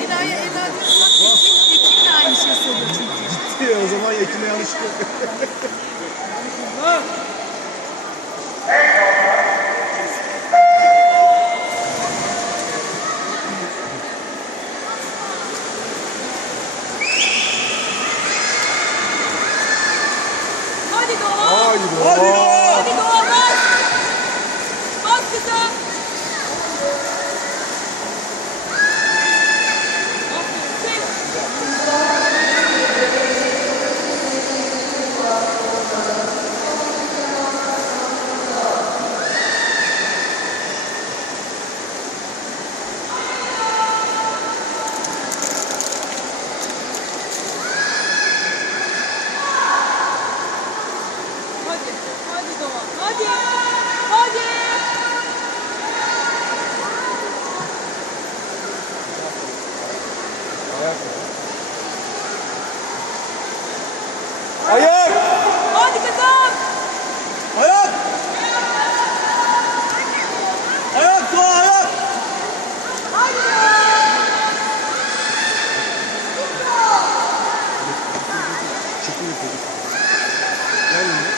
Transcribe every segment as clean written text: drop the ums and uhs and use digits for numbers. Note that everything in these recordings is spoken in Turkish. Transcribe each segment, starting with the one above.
Dila'ya Ela diyorsan Ekin de aynı şey söylüyor çünkü. Gitti o zaman Ekin'e yanlışlıkla. Hadi Doğa. Haydi Doğa. Hadi Doğa bas. Bas kızım. Hadi Doğa. Hadi. Hadi. Ayak. Hadi kızım. Ayak. Ayak Doğa ayak. Çekim yapıyoruz. Gel yine.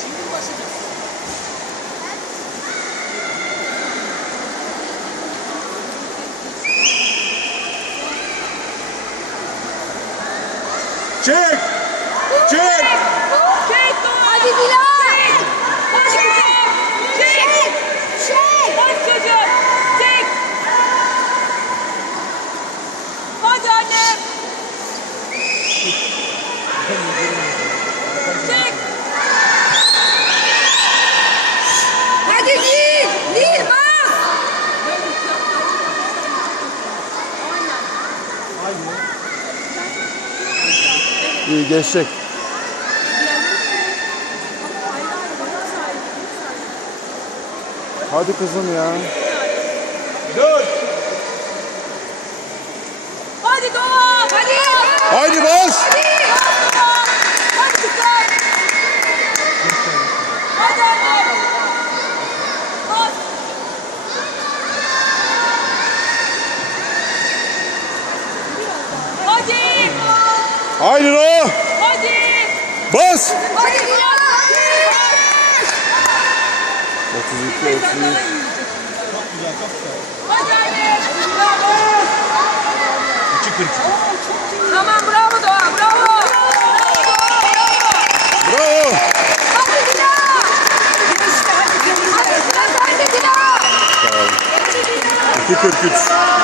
Şimdi başlayacağız. Çek. Çek. Çek Doğa. Hadi Dila. Hadi kızım. Çek. Çek. Bas çocuğum. Çek. Hadi anne. Çek. Hadi Nil. Nil bas. İyi geçecek. Hadi kızım ya. Dur. Hadi Doğa. Hadi. Haydi bas. Hadi kızım. Hadi anne. Bas. Hadi. Haydi Doğa. Hadi. Bas. Hadi Dila. 32 33. Hadi anne. Çıkır. Tamam bravo Doğa. Bravo. Bravo. Hadi Dila. Hadi Dila. Hadi Dila. 2.43.